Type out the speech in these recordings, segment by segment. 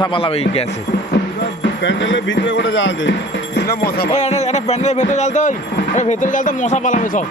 মশা পালাবে এই গ্যাসে। প্যান্ডেলের ভিতরে করে যাওয়া যায় না মশা পালাবে। এটা প্যান্ডেলের ভেতরে জ্বালতে হয়, এটা ভেতরে জ্বালতে মশা পালাবে সব।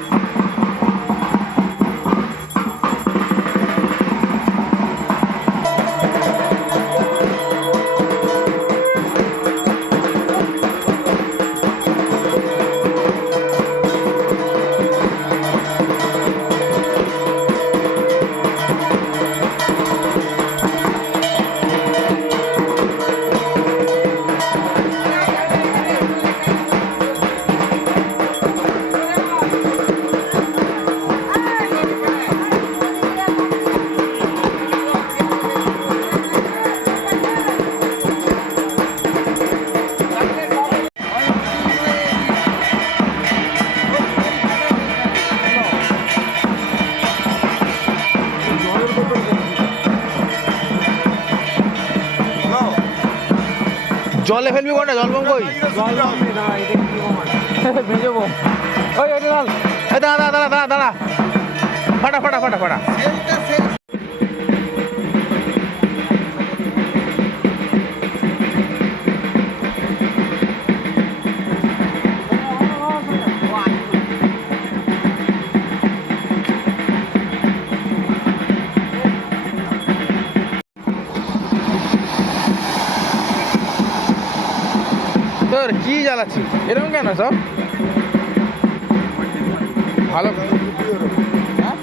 জলে ফেলবি কোনটা? জল বোম কই? ভেজে বোম। ওই দাঁড়া দাঁড়া দাঁড়া দাঁড়া, ফাটা ফাটা ফাটা ফাটা। তোর কি জ্বালাচ্ছি এরকম কেন সব? ভালো হ্যাঁ?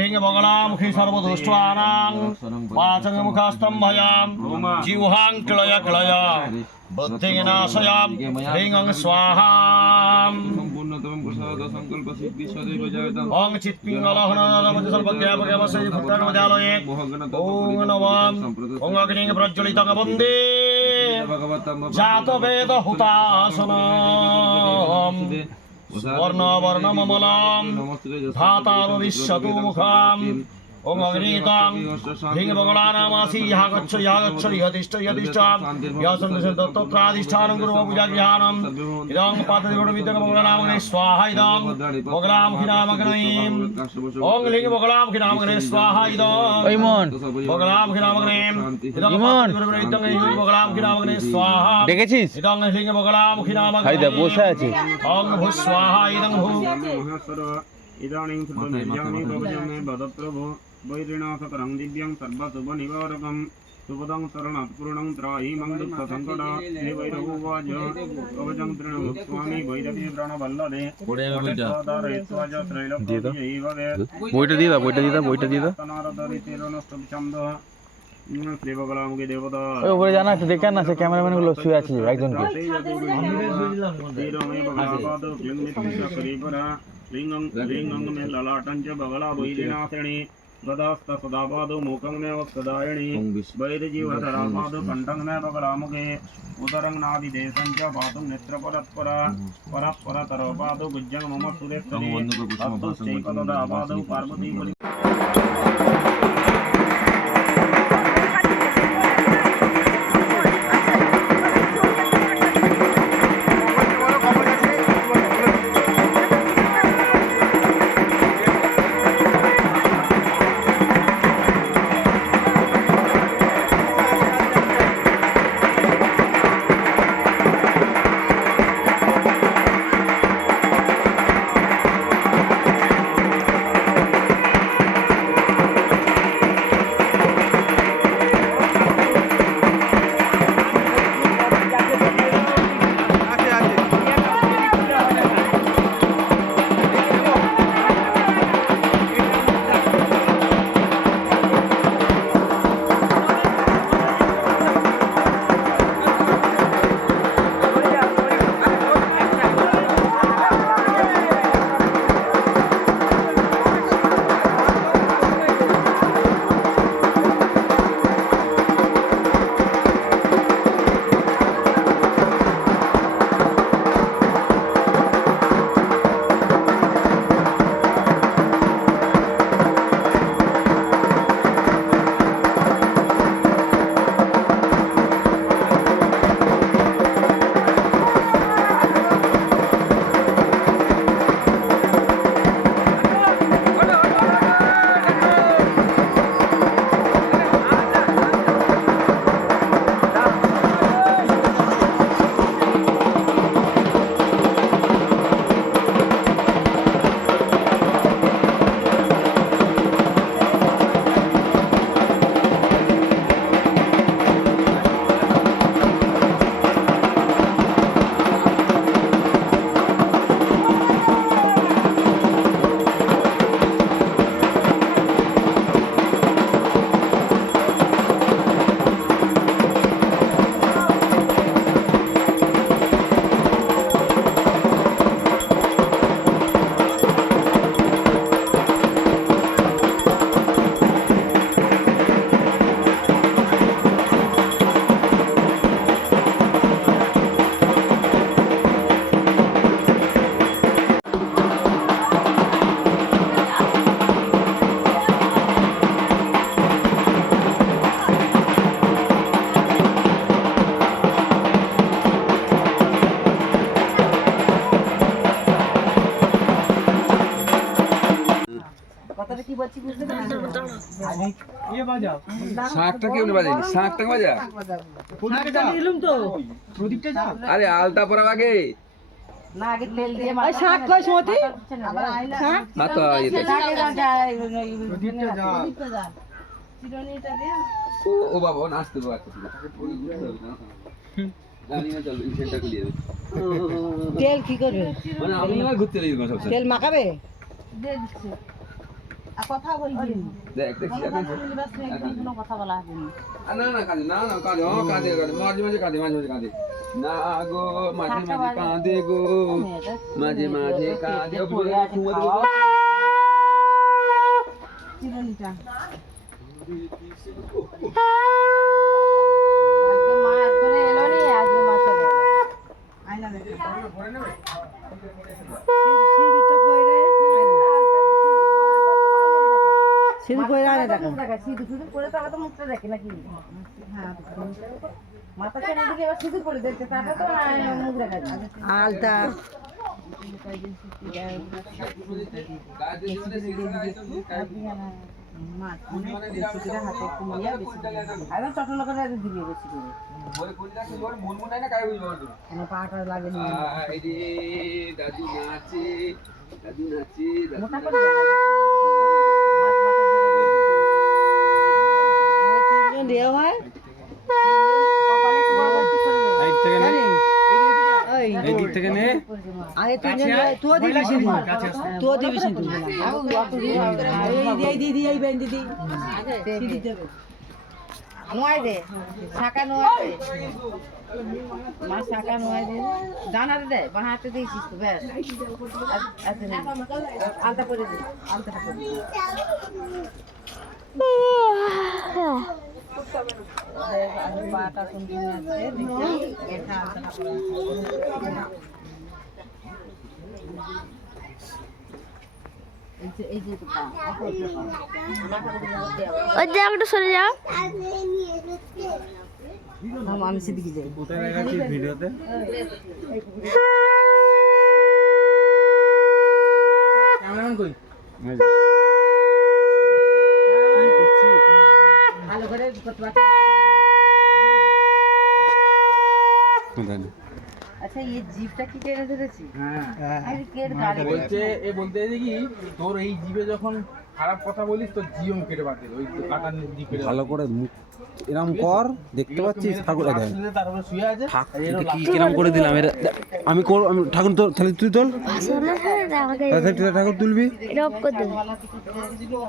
लिंग मंगलामुखी सर्वदुष्टानां वाचङ्मुखस्तम्भयां जिह्वां क्लय क्लय बुद्धिनाशयां ह्रीं स्वाहा ओं चित्पिङ्गलहनमतिसर्वज्ञापज्ञापश्रीभक्तानमजालये ओं नमः ओं अग्निं प्रज्वलितं वन्दे जातवेदहुतासनम् वर्णवर्णममलां धातारविश्वतु मुखाम् ओं अग्नितां ह्रीं मंगलानामासि यः गच्छ यतिष्ठ यसंतत्राधिष्ठानं गुरुः पूजागृहाणम् इदं पातदिगुणविद्यमङ्गलानामग्ने स्वाहा इदं मंगलामुखिनामग्नें ओं ह्रीं मंगलामुखिनामग्ने स्वाहा इदं मंगलामुखिनामग्ने इदं पातदिगुणविद्यं मंगलामुखिनामग्ने स्वाहा দেখেছিস? इदं ह्रीं मंगलामुखिनामग्ने হাইদা বসে আছে। ओं भू स्वाहा इदं भू इदानीं निर्जामि भवजमे वदप्रभो वैरिणाथकरं दिव्यं सर्वशुभनिवारकं सुपदं शरणात् पूर्णं त्राहि मं दुःखसङ्कटा हे वैरवोवाच कवचं तृणभुक्त्वामि वैरवी प्रणवल्लदे पठित्वादारयित्वा च त्रैलोक्यैव वेद বইটা দিয়ে দাও, বইটা দিয়ে দাও, বইটা দিয়ে দাও। तनारदरितेरनस्तुभ्यन्दः श्रीबगलामुखे देवता ওই উপরে জানা একটু দেখে না, সে ক্যামেরাম্যান গুলো শুয়ে আছে একজনকে। श्रीरमे भगवापादो क्लिङ्गित्तिशकरीपरा लिंगं में ललाटं च बगला वैरिनाथिनी गदास्त सदापादो मूकं में वत्सदायिनी वैरजीवधरापादो कण्ठं में बगलामुखे उदरं नादिदेशं च पातुं नेत्रपरत्परा परपरतरोपादो गुज्जं मम सुरेश्वरी अस्तुश्चैकतदापादो पार्वती শাঁখটা কেমনে বাজাইনি? শাঁখটা বাজা। আরে আলতা পরা আগে। শাক কয় সমতি মাথা ইয়ে। ও বাবা নাচতে পারছে না। জানি না, চল সেন্টার খুলিয়ে দে। তেল কি করবে? মানে আমি আমার ঘুরতে লাগি সব তেল মাখাবে? দেখ দেখ কথা বলা হবে না না কাঁদে না না কাঁদে ও কাঁদে কাঁদে মাঝে মাঝে কাঁদে মাঝে মাঝে কাঁদে না গো মাঝে মাঝে কাঁদে গো মাঝে মাঝে কাঁদে ও বলে ঘুমো দেবো চিরুনিটা সিঁদুর পরে আনে দেখো সিঁদুর পরে তাহলে তো মুখটা দেখে নাকি হ্যাঁ মাথা কেন দিকে এবার সিঁদুর পরে দেখতে তাহলে তো মুখ দেখা যায় আলতা চটলা করে দিবি বেশি করে পাটা লাগে দাদু নাচে দাদু নাচে দেওয়া হয় এই দিক থেকে নে আগে তুই দিবি তুই দিবি এই দিদি এই বেন দিদি নোয়াই দে শাকা নোয়াই দে মা শাকা নোয়াই দে দানাতে দে বানাতে দিয়েছিস তো ব্যাস আলতা করে দে আলতাটা করে দে বাটা সুন্দর আছে এটা আলতাটা করে এই যে ওই জায়গাটা সরে যাও আমি সেদিকে যাই কোথায় দেখাচ্ছিস ভিডিওতে ক্যামেরাম্যান কই ভালো করে করতে আচ্ছা এই জিপটা কি টেনে ধরেছি আরে কেট গাড়ি বলছে এ বলতে কি তোর এই জিভে যখন খারাপ কথা বলিস তো জিও কেটে বাদ ওই কাটার জিভে ভালো করে মুখ এরকম কর দেখতে পাচ্ছিস ঠাকুর দেখ তারপরে শুয়ে আছে কি কিরকম করে দিলাম এটা আমি ঠাকুর তোর তাহলে তুই তোল ঠাকুর তুলবি রব করে দেব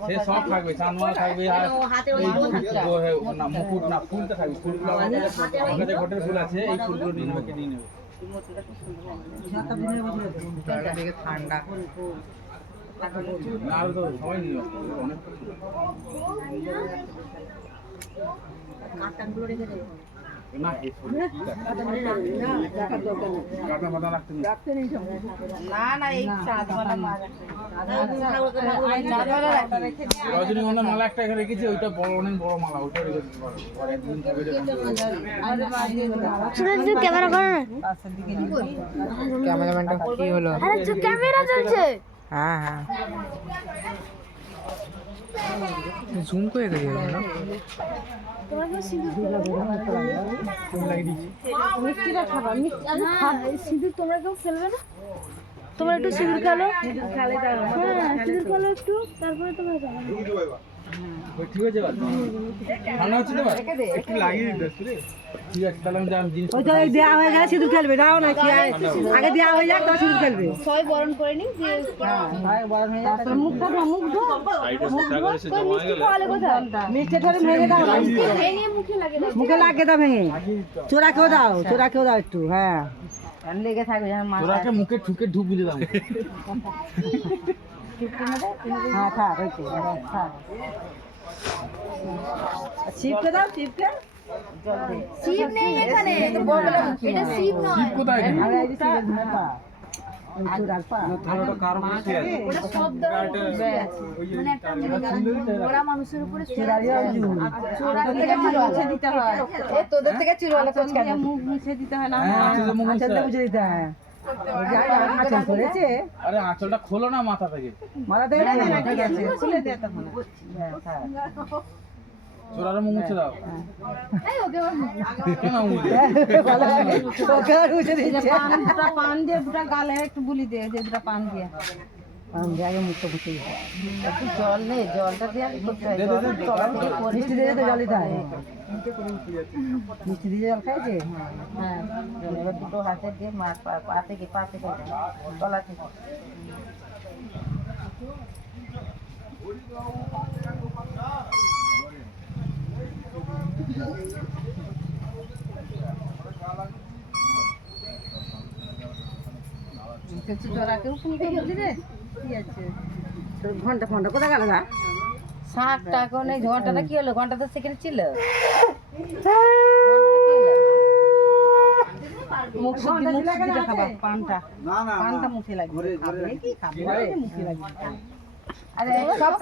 সে সব থাকবে চানওয়াল থাকবে আর না মুকুট না ফুলটা থাকবে ফুলগুলো আমাদের ঘটের ফুল আছে এই ফুলগুলো নিয়ে নেবে নিয়ে নেবে ঠান্ডা না আর তো সময় নেই অনেক না না না এই চাঁদওয়ালা মালা রজনীগন্ধা মালা একটা এখানে রেখেছি ওইটা বড় অনেক বড় মালা ওইটা রেখেছি ক্যামেরা করো না ক্যামেরাম্যানটা কি হলো আরে ক্যামেরা চলছে হ্যাঁ হ্যাঁ জুম করে দিই না মিষ্টিটা খাবা সিঁদুর তোমরা কেউ খেলবে না তোমরা একটু সিঁদুর খেলো হ্যাঁ সিঁদুর খেলো একটু তারপরে তোমরা যাবে ঠিক আছে ঠান্ডা হচ্ছে তো একটু লাগিয়ে দিতে রে ঠিক আছে তাহলে আমি জিনিস ওই তো দেওয়া হয়ে গেলে সিঁদুর খেলবে নাও না কি আগে দেওয়া হয়ে যাক তো সিঁদুর খেলবে সবাই বরণ করে নি দিয়ে তারপর মুখটা মুখ ধো খাওয়ালে কোথায় মিষ্টি ধরে ভেঙে দাও ভেঙে মুখে লাগে না মুখে লাগিয়ে দাও ভেঙে চোরা কেউ দাও একটু হ্যাঁ লেগে থাকবে তোরাকে মুখে ঠুকে ঢুক বুঝে দাও হ্যাঁ থাক ওই তো থাক চিপকে দাও চিপকে সিপ নেই এখানে এটা সিপ নয় ঠিক কোথায় রে আরে এই যে ধাপা ওই রাখবা থালাটা কার বসে আছে ওটা শব্দ মানে একটা ওরা মানুষের উপরে চোরা দিতে হয় তোদের থেকে চিরওয়ালা কোচ কেন মুখ মুছে দিতে হয় না হ্যাঁ আচ্ছা মুখ আচ্ছা মুছে দিতে হয় আঁচল করেছে আরে আঁচলটা খোলো না মাথা থেকে। মাথা থেকে খুলে দে তখন চোরারে মুখ মুছে দাও। কেন মুছে? পান দিয়ে দুটা গালে একটু বুলি দে, দুটা পান দিয়ে আগে মুখটা মুছে একটু জল নেই, জলটা দিয়ে মিষ্টি দিয়ে তো জলই দেয়। মিষ্টি দিয়ে জল খাইছে? হ্যাঁ, এবার দুটো হাতে দিয়ে পা থেকে গলা থেকে। ঘন্টা ফন্টা কোথায় গেল না? 60 টাকা নেই। ঘন্টাটা কি হলো? ঘন্টা তো সেকেন্ড ছিল। মুখ শুদ্ধি খাবা, পানটা মুখে লাগবে। কি খাবে? মুখে লাগবে। আরে সব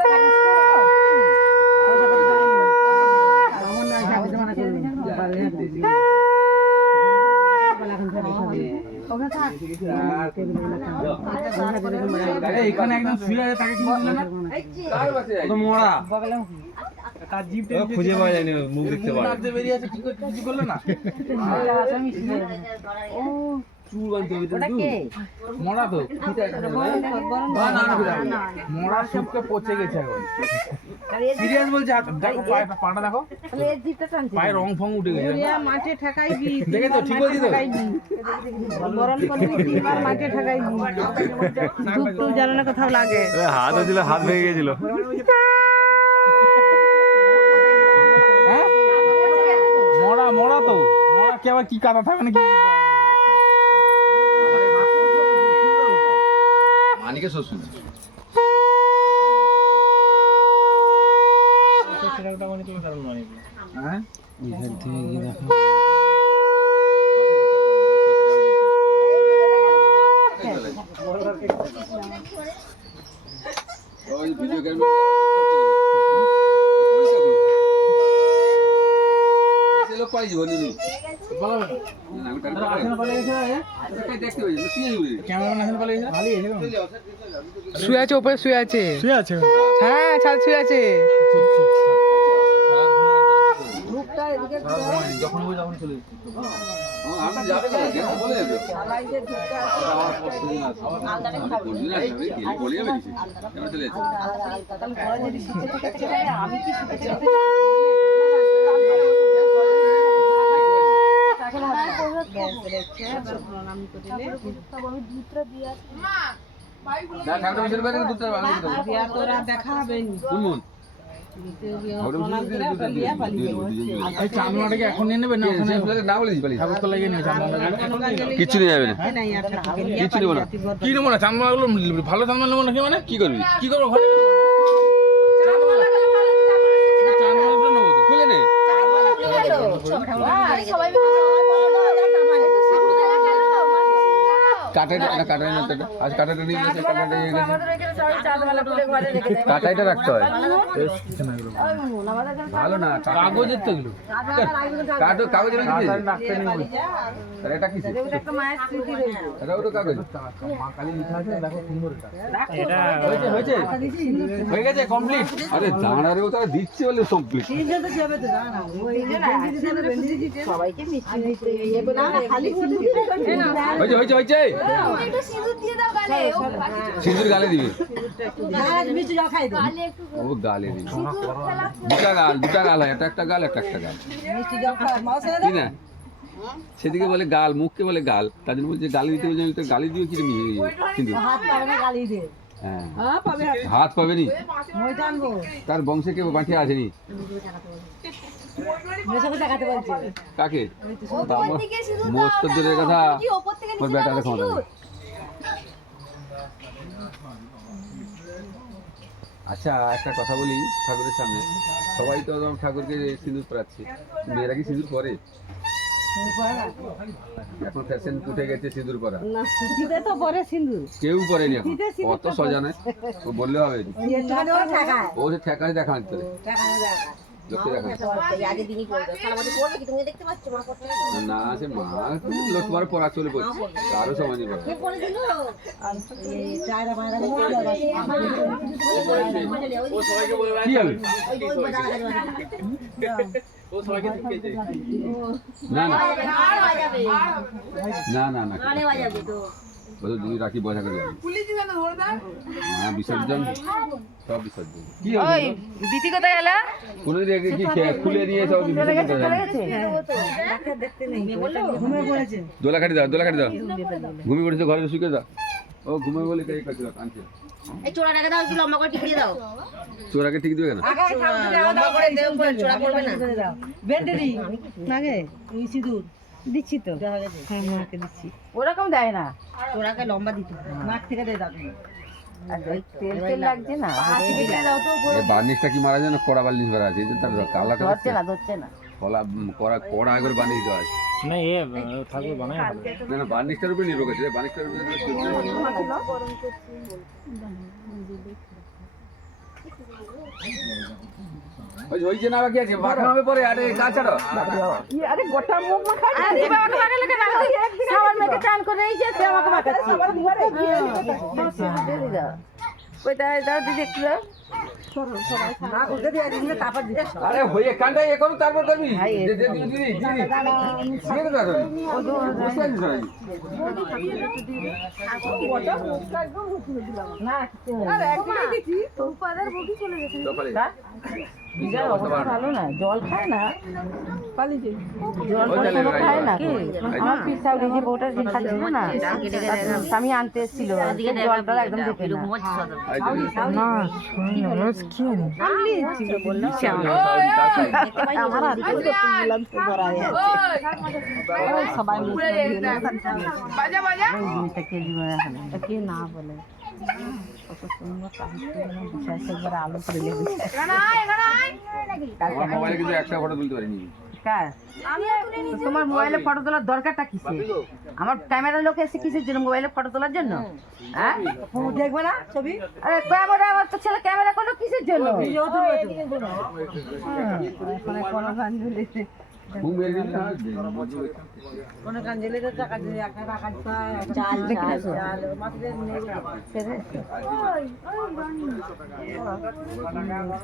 এখানে একদম শুয়ে আছে, তাকে কি বললে না? মোড়া তার জিভটা খুঁজে পাওয়া যায়নি, মুখ দেখতে পাওয়া মুখ বেরিয়ে আছে, কি করলে না? মরা তো মরা শুকতে পচে গেছে এখন। সিরিয়াস বলছে, দেখো পাটা দেখো, পায়ে রং ফং উঠে গেছে। মাঠে ঠেকাইবি, দেখেছো? ঠিক বলছি তো? গরম করবি, 3 বার মাঠে ঠেকাইবি। ধূপ টুপ জ্বালানো কোথাও লাগে? হাতও ছিল, হাত ভেঙে গেছিল। মরা তো মরা কি আবার কি কাটা থাকে নাকি? মানিকে শ্বশুর হ্যাঁ, ওই ভিডিও গেম লোক পাই যাবো নি ক্যামেরাম্যান এখন পালিয়ে গেছে। শুয়ে আছে, ওপরে শুয়ে আছে। হ্যাঁ, ছাদ শুয়ে আছে। যখন বই তখন চলে দেখা হবে চান্দনাটাকে এখন নিয়ে নেবে না? ঠাকুর লাগিয়ে নেবে কিচ্ছু নিয়ে যাবে না, কিচ্ছু নেবো না। কি নেবো না? চান্দনা গুলো ভালো চান্দনা নেবো না কি? মানে কি করবি? কি করবো? ঘরে চান্দনা নেবো তো, খুলে নে। কাটাইটা রাখতে হয়, ভালো না কাগজের তো এগুলো। কাগজের এটা কি? মায়ের স্মৃতি রয়েছে। এটাও তো কাগজ। মা কালী লিখা আছে, দেখো সুন্দর। এটা হয়েছে হয়ে গেছে, কমপ্লিট। আরে দাঁড়ারেও তারা দিচ্ছে বলে কমপ্লিট। সবাইকে মিষ্টি হয়েছে সিঁদুর গালে দিবে, ও গালে দিবে। দুটা গাল হয়, একটা গাল একটা গাল, কি না? সেদিকে বলে গাল, মুখকে বলে গাল, তার জন্য বলছে গালি দিতে বলছে। তো গালি দিও কি সিঁদুর? হ্যাঁ, হাত পাবে নি, তার বংশে কেউ বাঁচে আসেনি। কাকে? মস্ত দূরের কথা, ওর বেটা দেখো। আচ্ছা, একটা কথা বলি ঠাকুরের সামনে, সবাই তো ঠাকুরকে সিঁদুর পরাচ্ছে, মেয়েরা কি সিঁদুর পরে? এখন ফ্যাশন উঠে গেছে সিঁদুর পরা, কেউ পরেনি এখন, অত সজা নয়, ও বললে হবে। ও সে ঠেকায় দেখা লক্ষ্য রাখা আগের দিনই পড়বে সারাবাদে পড়বে কি তুমি দেখতে পাচ্ছ মা পড়ছে না সে মা লক্ষ্য বার পড়া চলে পড়ছে আরো সময় নেই কে পড়ে দিল আর এই চায়রা বাইরা কি হবে না না না না না আরে বাজাবে তো বলো দিদি রাখি বসা করে হ্যাঁ বিসর্জন সব বিসর্জন কি হবে দিদি কোথায় গেল কোনো দিকে কি খুলে নিয়ে সব বিসর্জন করে দেখতে নেই ঘুমিয়ে পড়েছে দোলাকাটি দাও ঘুমিয়ে পড়েছে ঘরে শুকে দাও ও ঘুমিয়ে বলে কে কাছে আনছে এই চোরা রেখে দাও কি লম্বা করে টিকিয়ে দাও চোরাকে ঠিক দিবে কেন লম্বা করে দেও চোরা পড়বে না বেন্ডেরি নাগে এই সিঁদুর দিচ্ছি তো হ্যাঁ মাকে দিচ্ছি ওরকম দেয় না চোরাকে লম্বা দিতে নাক থেকে দিয়ে দাও তেল তেল লাগছে না বার্নিশটা কি মারা যায় না কড়া বার্নিশ বেড়া আছে এই যে তার কালারটা ধরছে না কলা কড়া করে বানিয়ে দেওয়া আছে না এ ঠাকুর বানায় না না বার্নিশটার উপরে নির্ভর করছে বার্নিশটার উপরে ওই যে না বাকি আছে মাখা হবে পরে আরে কাছাড়ো আরে গোটা মুখ মাখা আরে বাবা মাখা লাগে না সাবান মেখে চান করে এই যে আমাকে মাখাচ্ছি ওইটা দাও দিদি একটু না করতে দিয়ে দিলে তারপর দিতে আরে হয়ে কান্ডা এ করো তারপর করবি দিদি দিদি ছেড়ে দাও বসে আছিস না আরে একদিন দিছি তো পাদার বগি চলে গেছে বিজয় অবস্থা ভালো না জল খায় না পালিয়ে জল খায় না আমার পিসাও যে বউটা যে খাচ্ছিল না স্বামী আনতে এসেছিল জলটা একদম দেখে না না কি আমি ছিল বললাম আমার হাতে বললাম তো ধরা সবাই বাজা বাজা কে না বলে কত সুন্দর বিষয় সেবার আলো করে মোবাইলে কিন্তু একটা ফটো তুলতে পারিনি তোমার মোবাইলে ফটো তোলার দরকারটা কিসে আমার ক্যামেরা লোক এসে কিসের জন্য মোবাইলে ফটো তোলার জন্য হ্যাঁ দেখবে না ছবি আরে ক্যামেরা আমার তো ছেলে ক্যামেরা করলো কিসের জন্য কোনো গান ঝুলেছে কোনো গান ঝুলে তো টাকা দিয়ে একটা টাকা চাল চাল চাল মাছের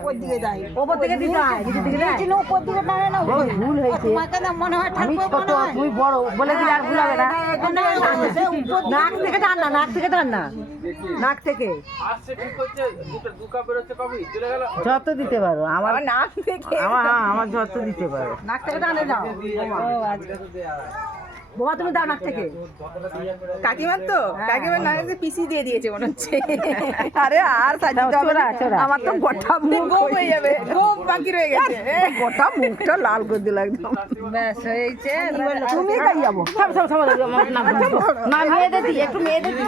ওই দিকে যাই ওপর থেকে দিতে হয় নিচে দিকে যাই ছিল উপর দিকে টানে না ভুল হয়েছে মাথাটা মনে হয় ঠাকুর ছোট তুই বড় বলে দিলে আর ভুল হবে না নাক থেকে টান না নাক থেকে টান না নাক থেকে আসছে ঠিক হচ্ছে দু কাপ বের হচ্ছে কবি চলে গেল যত দিতে পারো আমার নাক থেকে আমার যত দিতে পারো নাক থেকে টানে যাও ও আচ্ছা বোমা তুমি দাও নাক থেকে কাকিমার তো কাকিমার নাকে যে পিসি দিয়ে দিয়েছে মনে হচ্ছে আরে আর আমার তো গোটা মুখ হয়ে যাবে খুব বাকি রয়ে গেছে গোটা মুখটা লাল করে দিল একদম ব্যাস হয়েছে তুমি খাই যাবো না মেয়েদের দিই একটু মেয়েদের দিই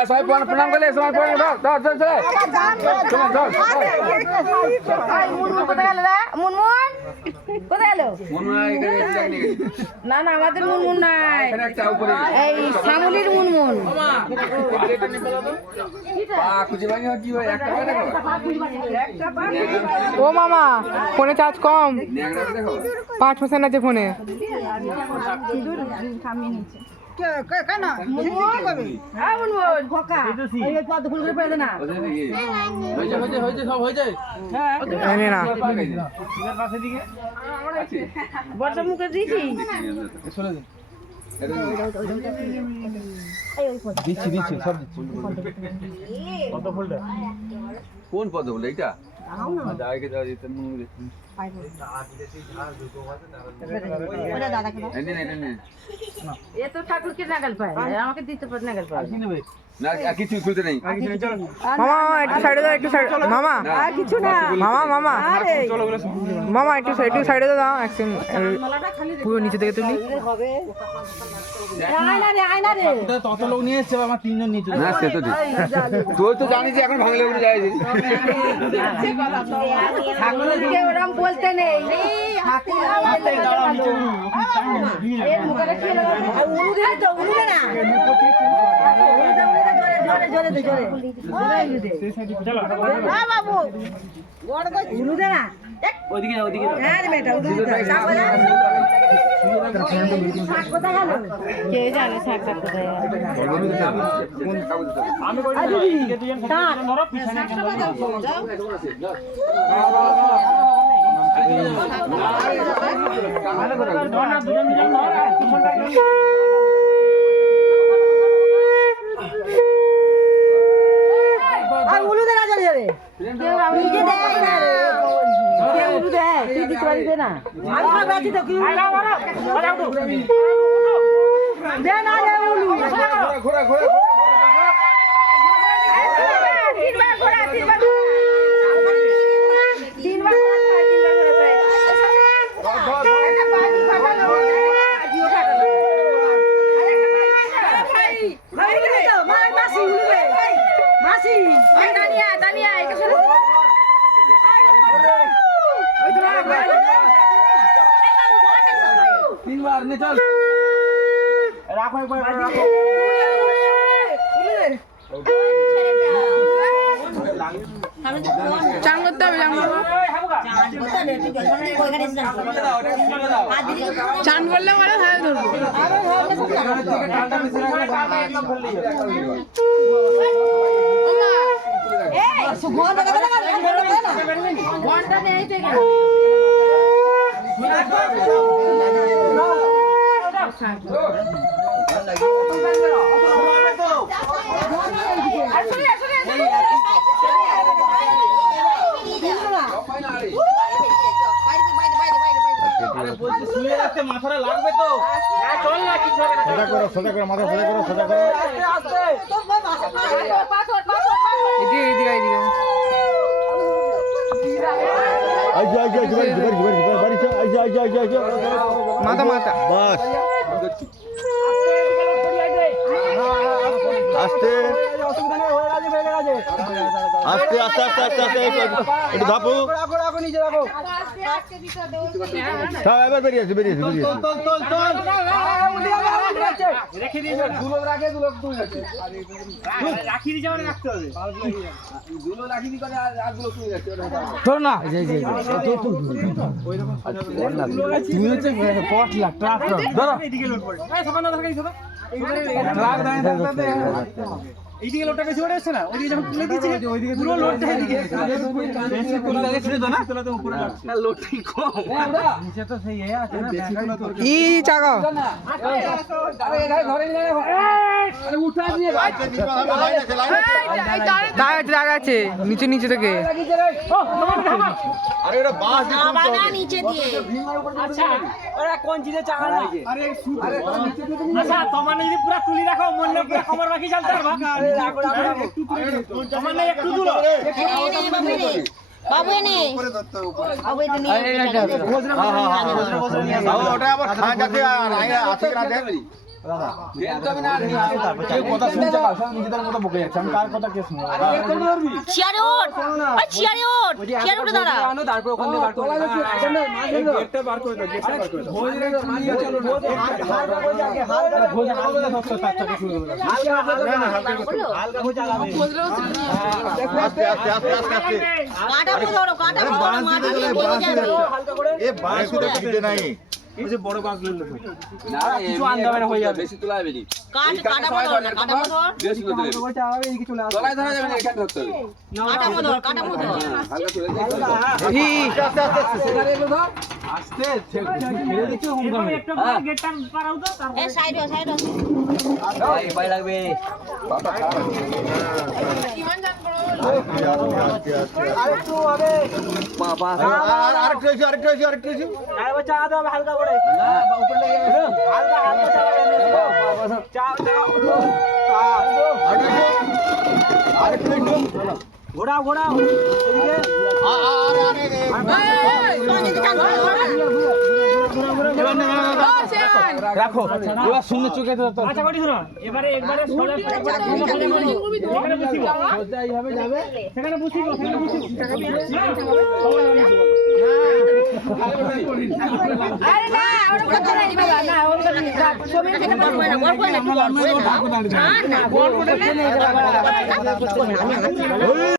সবাই প্রণাম করলে সবাই মুনমুন কোথায় গেল রে মুনমুন কোথায় গেল না না আমাদের মুনমুন নাই এই শ্যামলির মুনমুন ও মামা ফোনে চার্জ কম 5% আছে ফোনে বর্ষা মুখে দিয়েছি দিচ্ছি সব দিচ্ছি কোন পদ বলে এইটা এ তো ঠাকুরকে নাগাল পায় আমাকে দিতে পারে নাগাল পায় না কিছু খুলতে নেই মামা একটু সাইডে দাও একটু সাইড মামা আর কিছু না মামা মামা মামা একটু সাইডে দাও একদম পুরো নিচে থেকে তুলি আয়না রে তত লোক নিয়ে এসছে আমার তিনজন নিচে না সে তো ঠিক তুই তো জানিস যে এখন ভাঙলে উঠে যায় ঠাকুরকে ওরম বলতে নেই হাতে এর মুখে কি লাগাবে উলু দে তো উলু দে না জোরে দে জোরে উলু দে চলো হ্যাঁ বাবু বড় কই উলু দে না ওদিকে হ্যাঁ রে বেটা উলু দে শাক কোথায় গেল কে জানে শাক কোথায় আমি কই দিকে দুজন ধরো পিছনে উলু দে না জোরে নিজে দে না রে উলু দে তুই দিতে পারবি না আমি খাবো আছি তো কি দে না রে উলু ঘোরা ঘোরা তিনবার নে চল রাখো একবার রাখো চান করতে হবে চান করলে মানে হ্যাঁ ধরবো মাথাটা লাগবে তো চল না কিছু সোজা করো মাথা সোজা করো সোজা করো এদিকে মাথা বাস আস্তে আস্তে আস্তে আস্তে আস্তে আস্তে একটু ধাপু সব এবার বেরিয়েছে রেখে দিয়ে দুলো রাখে দুলো তুই যাচ্ছে রাখি দিয়ে যাওয়ার রাখতে হবে দুলো রাখি দিয়ে করে আর দুলো তুই যাচ্ছে তোর না তুমি হচ্ছে পটলা ট্রাক্টর ধরো এদিকে লোড পড়ে এই সকাল না দেখাই ছোট ট্রাক দাঁড়িয়ে এইদিকে লোডটা বেশি পড়ে আসছে না ওইদিকে যখন তুলে দিয়েছে ওইদিকে পুরো লোডটা এদিকে বেশি তুলে লাগে ছেড়ে দাও না তোলাতে উপরে যাচ্ছে না লোডটাই কম নিচে তো সেই আছে না বেশিগুলো তো ই চাকা আরে এখানে ধরে নিয়ে আরে উঠা দিয়ে দাগ আছে নিচে থেকে আরে এটা বাস নিচে দিয়ে আচ্ছা ওরা কোন জিনিসে চাকা লাগে আরে আচ্ছা তোমার যদি পুরো তুলি রাখো মনে পুরো কমর বাকি চলতে পারবা আরে রাখো একটু তুলি তোমার না একটু তুলো বাবু এনে বাবু এনে ওটা আবার খাওয়া যাচ্ছে আর আছে না দেখ দাদা কেউ কথা শুনছে না সব নিজেদের মতো বকে যাচ্ছে আমি কার কথা কে শুনবো চিয়ারে ওঠ চিয়ারে ওঠ দাঁড়া তারপর ওখান থেকে বার করে গেটটা বার করে দাও গেটটা বার করে দাও নিয়ে চলো হালকা ভোজ আলাবে আস্তে আস্তে আস্তে আস্তে আস্তে কাটা ধরো মাটি দিয়ে ভেঙে যাবে হালকা করে এ বাস তো দিতে নাই এই যে বড় বাস গুলো না কিছু আন্দাবে হয়ে যাবে বেশি তোলা হবে নি কাটা ধর বেশি করে দিলে ওটা আবে এদিকে চলে আসবে তোলাই ধরা যাবে না এখানে ধরতে হবে কাটা ধর হালকা তুলে আস্তে ছেড়ে দিচ্ছি হোম কামে একটা গেটটা পারাও তো এ সাইড ভাই লাগবে আরেকটু হবে বাবা আরেকটু আরেকটু আরে বাচ্চা আদা হালকা করে না উপরে লেগে গেছে হালকা চা আরেকটু ঘোড়াও এদিকে রাখো এবার শূন্য চোখে আচ্ছা কটি ধরো এবারে একবারে সোজা এখানে বসিব সোজা এইভাবে যাবে সেখানে বসিব আরে না ওর কথা নাই বাবা না ওর কথা নাই ছবি থেকে বল কই না বল কই না না বল কই না